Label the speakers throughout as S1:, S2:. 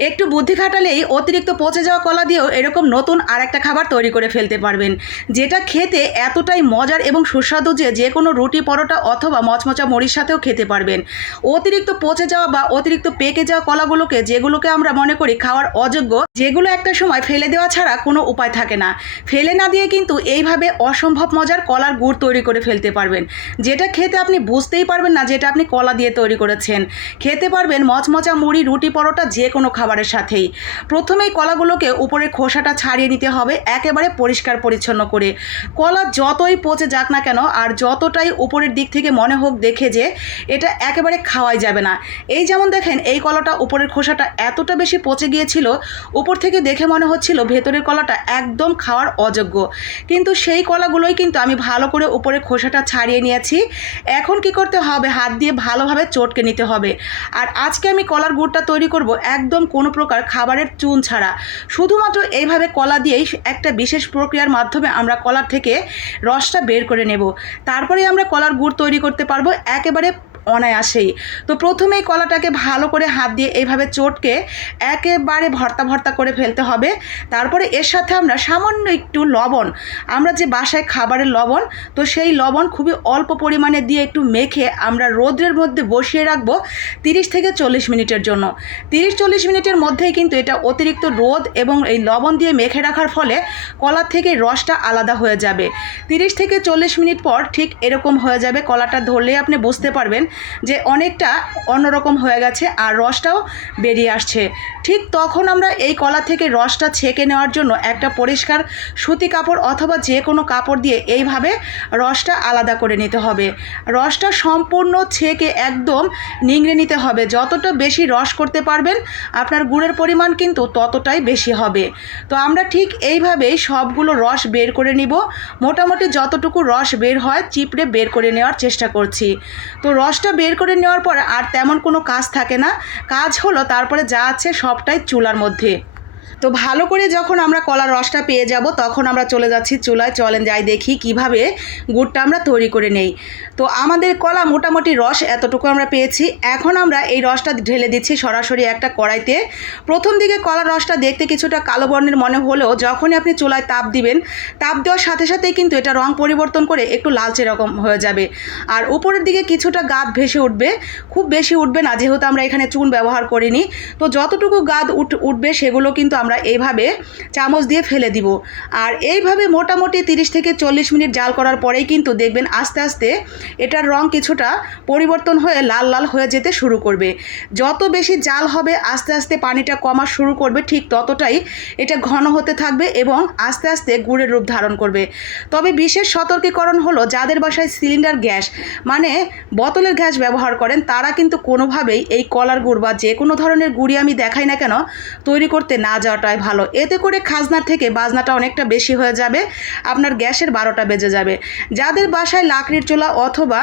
S1: একটু বুদ্ধি খাটালেই অতিরিক্ত পচে যাওয়া কলা দিয়েও এরকম নতুন আর একটা খাবার তৈরি করে ফেলতে পারবেন। যেটা খেতে এতটাই মজার এবং সুস্বাদু যে যে কোনো রুটি, পরোটা অথবা মচমচা মুড়ির সাথেও খেতে পারবেন। অতিরিক্ত পচে যাওয়া বা অতিরিক্ত পেকে যাওয়া কলাগুলোকে, যেগুলোকে আমরা মনে করি খাওয়ার অযোগ্য, যেগুলো একটা সময় ফেলে দেওয়া ছাড়া কোনো উপায় থাকে না। ফেলে না দিয়ে কিন্তু এইভাবে অসম্ভব মজার কলার গুড় তৈরি করে ফেলতে পারবেন। যেটা খেতে আপনি বুঝতেই পারবেন না যেটা আপনি কলা দিয়ে তৈরি করেছেন। খেতে পারবেন মচমচা মুড়ি, রুটি, পরোটা যে কোনো খাবারের সাথেই। প্রথমেই কলাগুলোকে উপরের খোসাটা ছাড়িয়ে নিতে হবে, একেবারে পরিষ্কার পরিচ্ছন্ন করে। কলা যতই পচে যাক না কেন, আর যতটাই উপরের দিক থেকে মনে হোক দেখে যে এটা একেবারে খাওয়াই যাবে না। এই যেমন দেখেন, এই কলাটা উপরের খোসাটা এতটা বেশি পচে গিয়েছিল, উপর থেকে দেখে মনে হচ্ছিল ভেতরের কলাটা একদম খাওয়ার অযোগ্য। কিন্তু সেই কলাগুলোই কিন্তু আমি ভালো করে উপরের খোসাটা ছাড়িয়ে নিয়েছি। এখন কি করতে হবে? হাত দিয়ে ভালোভাবে চটকে নিতে হবে। আর আজকে আমি কলার গুড়টা তৈরি করব একদম কোনো প্রকার খাবারের চুন ছাড়া। শুধুমাত্র এইভাবে কলা দিয়েই একটা বিশেষ প্রক্রিয়ার মাধ্যমে আমরা কলার থেকে রসটা বের করে নেব। তারপরে আমরা কলার গুড় তৈরি করতে পারব। একেবারে অনায়াসেই। তো প্রথমেই কলাটাকে ভালো করে হাত দিয়ে এইভাবে চটকে একেবারে ভর্তা ভর্তা করে ফেলতে হবে। তারপরে এর সাথে আমরা সামান্য একটু লবণ, আমরা যে বাসায় খাবারের লবণ, তো সেই লবণ খুবই অল্প পরিমাণে দিয়ে একটু মেখে আমরা রোদ্রের মধ্যে বসিয়ে রাখব তিরিশ থেকে চল্লিশ মিনিটের জন্য। তিরিশ চল্লিশ মিনিটের মধ্যেই কিন্তু এটা অতিরিক্ত রোদ এবং এই লবণ দিয়ে মেখে রাখার ফলে কলার থেকে রসটা আলাদা হয়ে যাবে। তিরিশ থেকে চল্লিশ মিনিট পর ঠিক এরকম হয়ে যাবে। কলাটা ধরলেই আপনি বুঝতে পারবেন যে অনেকটা অন্যরকম হয়ে গেছে আর রসটাও বেরিয়ে আসছে। ঠিক তখন আমরা এই কলা থেকে রসটা ছেঁকে নেওয়ার জন্য একটা পরিষ্কার সুতি কাপড় অথবা যে কোনো কাপড় দিয়ে এইভাবে রসটা আলাদা করে নিতে হবে। রসটা সম্পূর্ণ ছেঁকে একদম নিংড়ে নিতে হবে। যতটা বেশি রস করতে পারবেন, আপনার গুড়ের পরিমাণ কিন্তু ততটাই বেশি হবে। তো আমরা ঠিক এইভাবেই সবগুলো রস বের করে নিব। মোটামুটি যতটুকু রস বের হয়, চিপড়ে বের করে নেওয়ার চেষ্টা করছি। তো রসটা বের করে নেওয়ার পর আর তেমন কোনো কাজ থাকে না। কাজ হলো তারপরে যা আছে সবটাই চুলার মধ্যে। তো ভালো করে যখন আমরা কলার রসটা পেয়ে যাব, তখন আমরা চলে যাচ্ছি চুলায়। চলেন যাই দেখি কীভাবে গুড়টা আমরা তৈরি করে নেই। তো আমাদের কলা মোটামুটি রস এতটুকু আমরা পেয়েছি। এখন আমরা এই রসটা ঢেলে দিচ্ছি সরাসরি একটা কড়াইতে। প্রথম দিকে কলার রসটা দেখতে কিছুটা কালো বর্ণের মনে হলেও যখনই আপনি চুলায় তাপ দিবেন, তাপ দেওয়ার সাথে সাথেই কিন্তু এটা রং পরিবর্তন করে একটু লালচে রকম হয়ে যাবে। আর উপরের দিকে কিছুটা গাদ ভেসে উঠবে। খুব বেশি উঠবে না, যেহেতু আমরা এখানে চুন ব্যবহার করিনি। তো যতটুকু গাদ উঠ, উঠবে সেগুলো কিন্তু আমরা এইভাবে চামচ দিয়ে ফেলে দিব। আর এইভাবে মোটামুটি তিরিশ থেকে চল্লিশ মিনিট জাল করার পরেই কিন্তু দেখবেন আস্তে আস্তে এটার রং কিছুটা পরিবর্তন হয়ে লাল লাল হয়ে যেতে শুরু করবে। যত বেশি জাল হবে আস্তে আস্তে পানিটা কমা শুরু করবে, ঠিক ততটাই এটা ঘন হতে থাকবে এবং আস্তে আস্তে গুড়ের রূপ ধারণ করবে। তবে বিশেষ সতর্কীকরণ হলো যাদের বাসায় সিলিন্ডার গ্যাস মানে বোতলের গ্যাস ব্যবহার করেন, তারা কিন্তু কোনোভাবেই এই কলার গুড় বা যে কোনো ধরনের গুড়ি আমি দেখাই না কেন তৈরি করতে না যাওয়াটাই ভালো। এতে করে খাজনার থেকে বাজনাটা অনেকটা বেশি হয়ে যাবে, আপনার গ্যাসের বারোটা বেজে যাবে। যাদের বাসায় লাকড়ির চুলা অথবা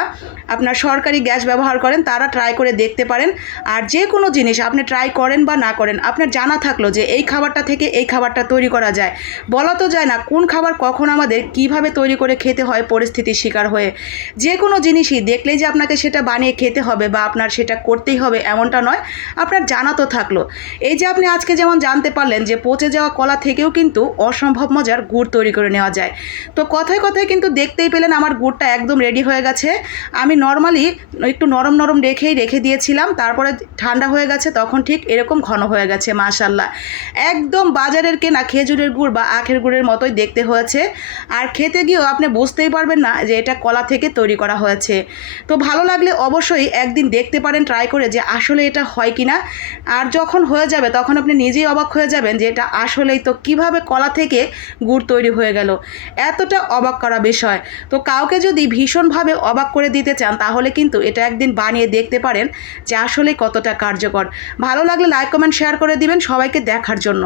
S1: আপনার সরকারি গ্যাস ব্যবহার করেন, তারা ট্রাই করে দেখতে পারেন। আর যে কোনো জিনিস আপনি ট্রাই করেন বা না করেন, আপনার জানা থাকল যে এই খাবারটা থেকে এই খাবারটা তৈরি করা যায়। বলা তো যায় না কোন খাবার কখন আমাদের কীভাবে তৈরি করে খেতে হয় পরিস্থিতির শিকার হয়ে। যে কোনো জিনিসই দেখলেই যে আপনাকে সেটা বানিয়ে খেতে হবে বা আপনার সেটা করতেই হবে এমনটা নয়, আপনার জানা তো থাকল। এই যে আপনি আজকে যেমন জানতে পারলেন যে পচে যাওয়া কলা থেকেও কিন্তু অসম্ভব মজার গুড় তৈরি করে নেওয়া যায়। তো কথায় কথায় কিন্তু দেখতেই পেলেন আমার গুড়টা একদম রেডি হয়ে গেছে। আমি নর্মালি একটু নরম নরম রেখেই রেখে দিয়েছিলাম, তারপরে ঠান্ডা হয়ে গেছে, তখন ঠিক এরকম ঘন হয়ে গেছে মাশাল্লাহ একদম বাজারের কেনা খেজুরের গুড় বা আখের গুড়ের মতোই দেখতে হয়েছে। আর খেতে গিয়েও আপনি বুঝতেই পারবেন না যে এটা কলা থেকে তৈরি করা হয়েছে। তো ভালো লাগলে অবশ্যই একদিন দেখতে পারেন ট্রাই করে যে আসলে এটা হয় কি না আর যখন হয়ে যাবে, তখন আপনি নিজেই অবাক হয়ে যাবেন যে এটা আসলেই তো কীভাবে কলা থেকে গুড় তৈরি হয়ে গেল। এতটা অবাক করা বিষয়। তো কাউকে যদি ভীষণভাবে অবাক করে দিতে চান, তাহলে কিন্তু এটা একদিন বানিয়ে দেখতে পারেন যে আসলে কতটা কার্যকর। ভালো লাগলে লাইক কমেন্ট শেয়ার করে দিবেন সবাইকে দেখার জন্য।